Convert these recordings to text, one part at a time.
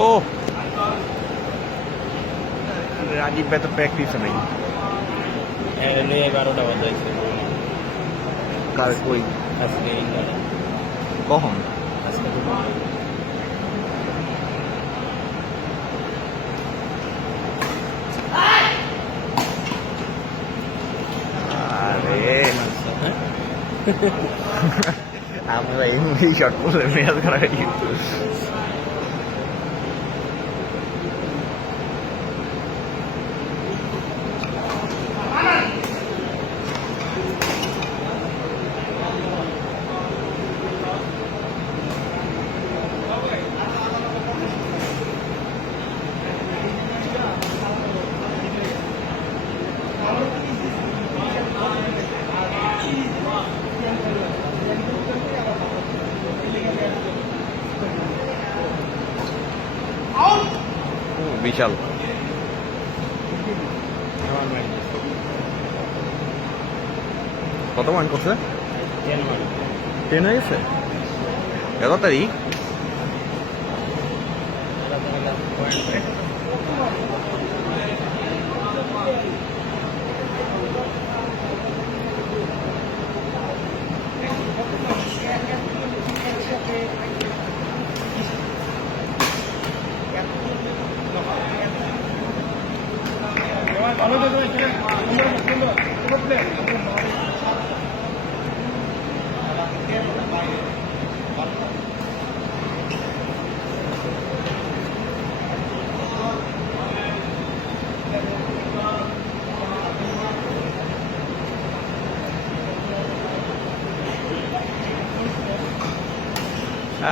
ও রাজীব ভাই তো প্র্যাকটিসও নেই। 12টা বন্ধ হয়েছে কার কই আজকে ইংল্যান্ডে। কখন? আজকে আরে আমরা এমনি শর্ট করলে মেয়াদ করা হয়ে গেছে। বিশাল আমার মাইন্ড কত পয়েন্ট করছে? 10 মানে 10 হয়ে গেছে এত তারিখ?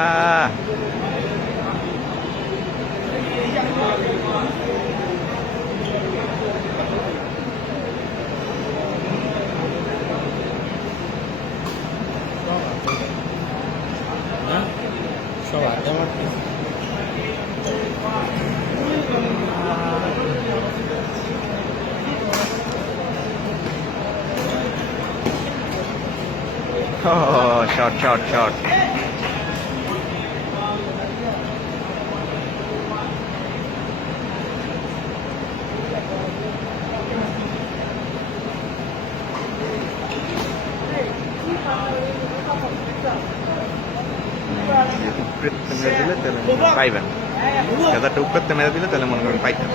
Ah. সব আড্ডা মারতেছে। Oh, shot. উপরে মেরে দিলে তাহলে পাইবেন, গাদারটা উপরে মেরে দিলে তাহলে মনে করেন পাইতেন।